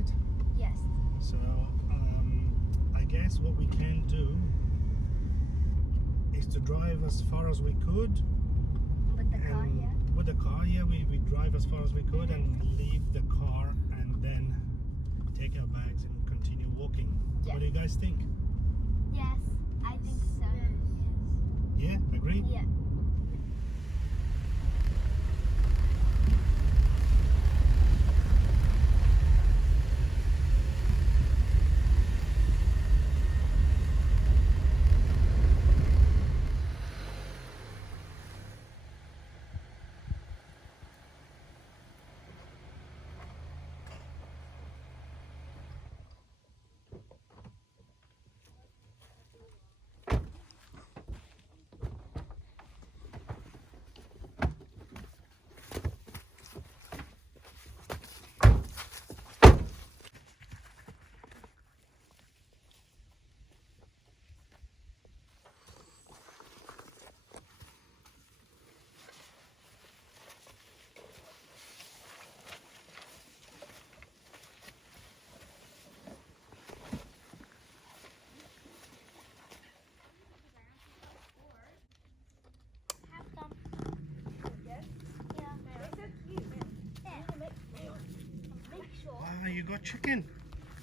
right? Yes. So I guess what we can do is to drive as far as we could. With the car, And yeah. with the car, yeah, we drive as far as we could and leave the car and then take our bags and continue walking. Yeah. What do you guys think? Yes, I think so. Yeah, agreed? Yeah. Wow, you got chicken.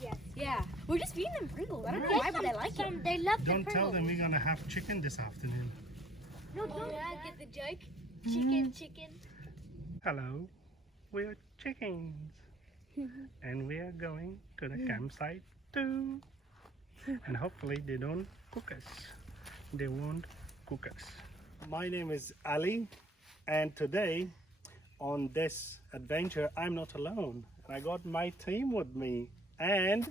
Yes. Yeah, we're just feeding them Pringles. I don't know why, but they like it. They love the Don't tell Pringles. them we're gonna have chicken this afternoon. No, don't get the joke. Chicken. Hello, we're chickens. And we are going to the campsite too. And hopefully they don't cook us. They won't cook us. My name is Ali, and today on this adventure I'm not alone. I got my team with me and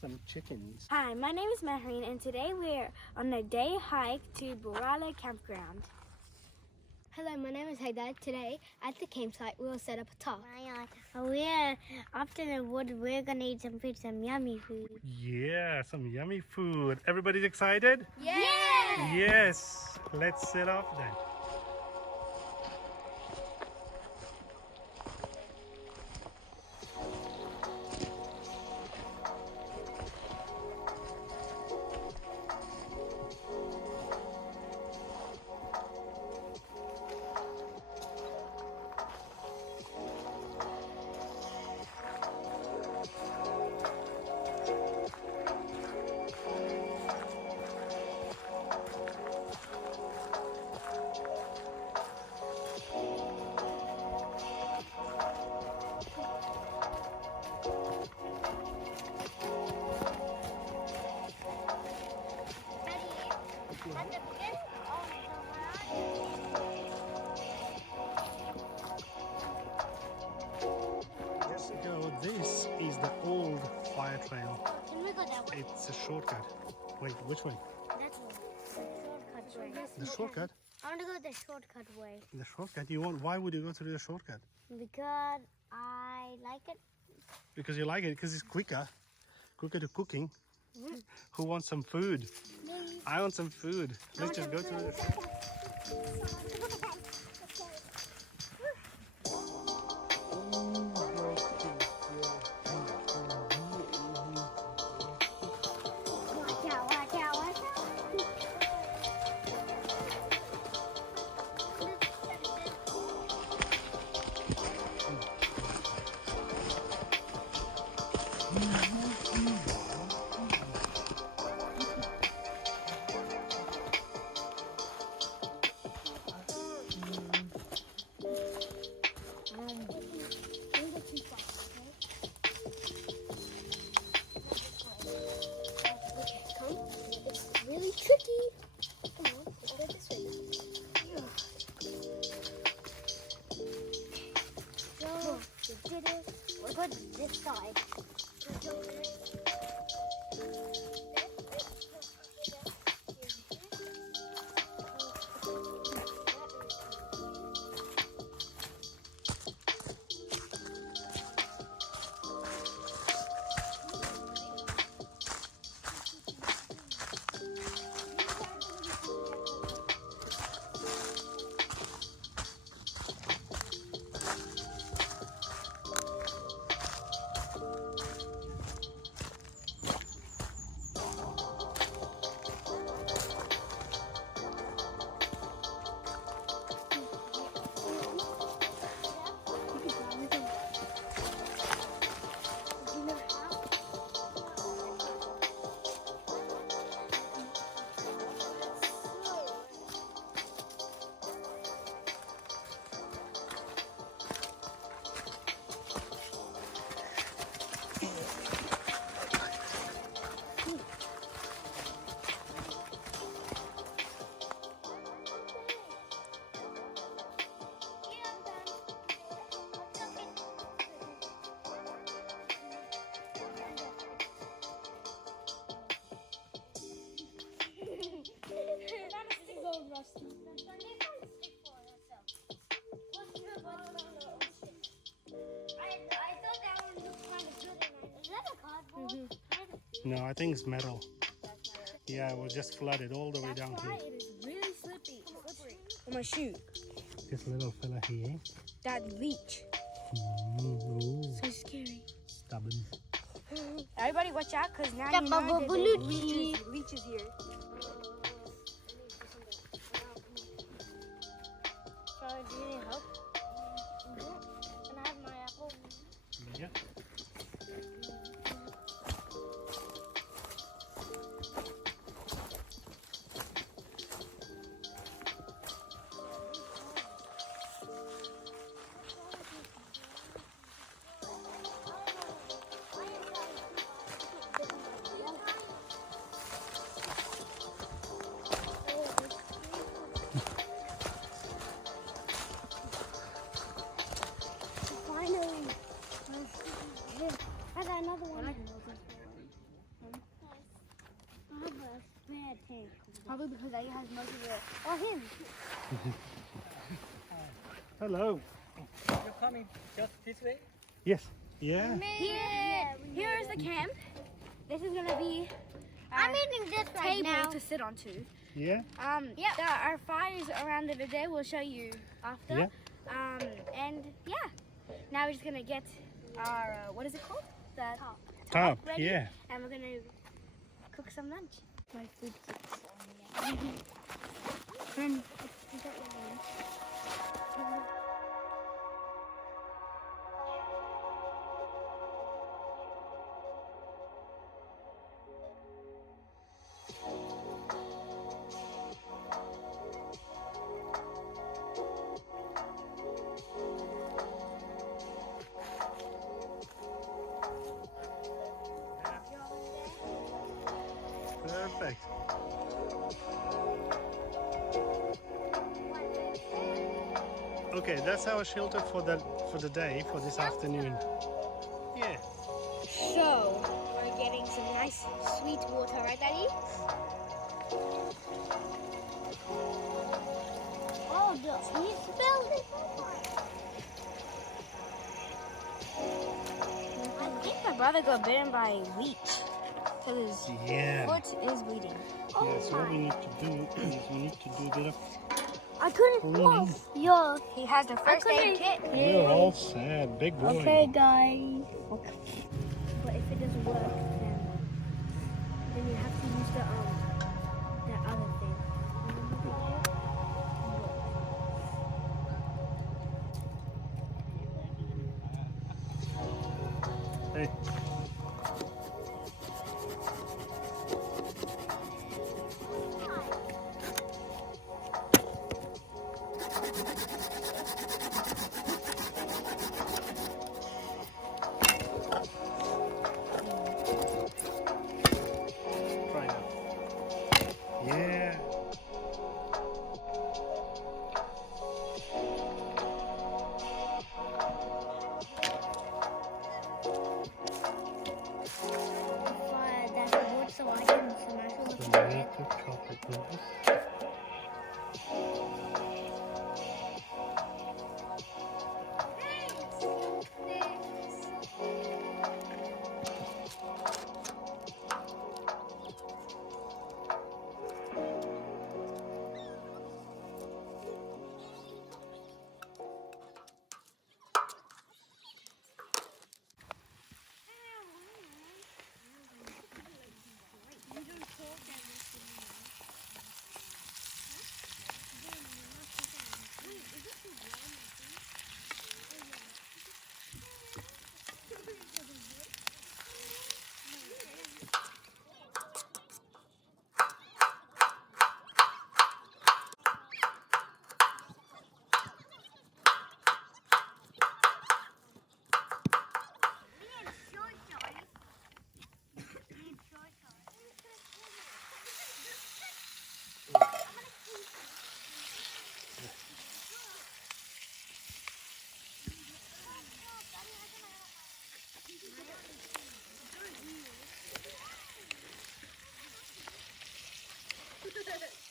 some chickens. Hi, my name is Mahreen, and today we're on a day hike to Burralow campground. Hello, my name is Haydar. Today at the campsite we'll set up a top. We're after the wood. We're gonna eat some food, some yummy food. Yeah, some yummy food. Everybody's excited? Yeah! Yes, let's set off then. This is the old fire trail. Can we go that way? It's a shortcut. Wait, which way? That way. The shortcut way. The shortcut? I want to go the shortcut way The shortcut? You want? Why would you go through the shortcut? because I like it. Because you like it? Because it's quicker to cooking. Who wants some food? I want some food. Let's just go through the shortcut. Watch out, watch out, watch out. It's really tricky. Come on, let's go this way now. So, we did it. We're good this side. No, I think it's metal. Yeah, it will just flood it all the way down here. It is really slippery. On my shoe. This little fella here. That leech. Ooh, So scary. stubborn. Everybody watch out, because now The you know that bubble there's leech. leeches here. So, do you need help? Can I have my apple? Yeah. Finally. I got another one. I have a spare tank. Probably because I has most of it. Or him. Hello. You're coming just this way? Yes. Yeah. Here is the camp. This is going to be I'm eating this right table now. to sit onto. Yeah. Our fires around it today we'll show you after. Yeah. And yeah, now we're just gonna get our what is it called? The Top. ready, Yeah. and we're gonna cook some lunch. My food Perfect. Okay, that's our shelter for the day, for this afternoon. Yeah. So we're getting some nice sweet water, right, Daddy? Oh, he spilled it. I think my brother got bitten by a leech. So his Yeah. foot is bleeding. Yeah, so what we need to do is we need to do a bit of I couldn't. cleaning. Yo. He has the first aid kit. We're all sad, big boy. Okay, guys. But if it doesn't work, then you have to use the other thing. Hey. Try that. Yeah. That's the wood, so I can smash it with So the we need bread. to chop it loose.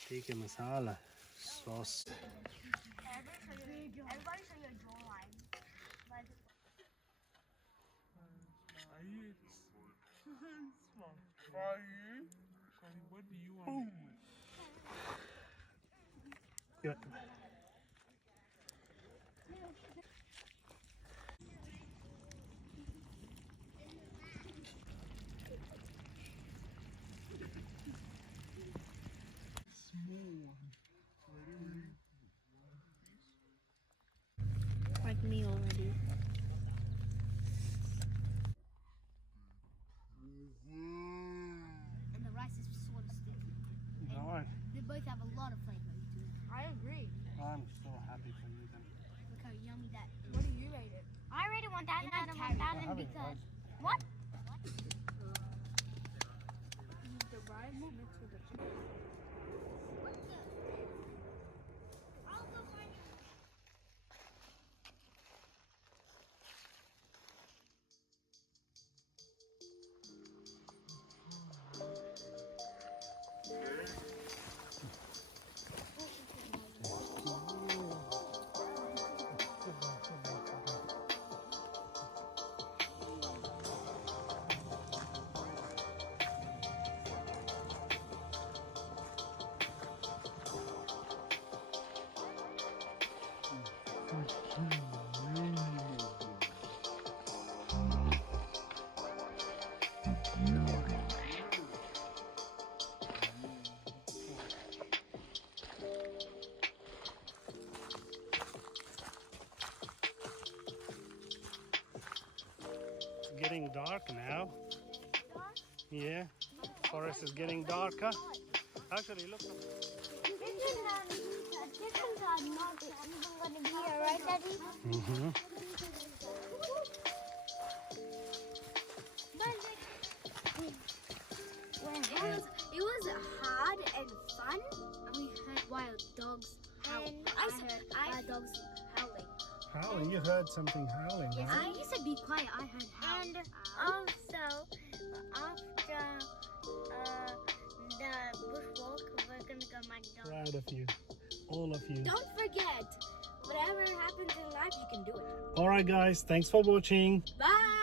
Tikka masala sauce. Everybody show your jawline. What do you want? Good. Like me already. And the rice is sort of sticky. Alright. They both have a lot of flavor to it. I agree. I'm so happy for you then. Look how yummy that is. What do you rate it? I rated 1,000 out of Carrot. 1,000 because what? The right moment to the chicken. Getting dark now. Yeah, forest is getting darker. Actually, look. Chickens are not even going to be here, right, Daddy? Mm-hmm. It was hard and fun, and we heard wild dogs howling. And I heard wild dogs howling. Howling? You heard something howling, right? You said be quiet. I heard howling. And also, after the bushwalk, we're going to go McDonald's. Proud of you. All of you. Don't forget, whatever happens in life, you can do it. Alright guys, thanks for watching. Bye.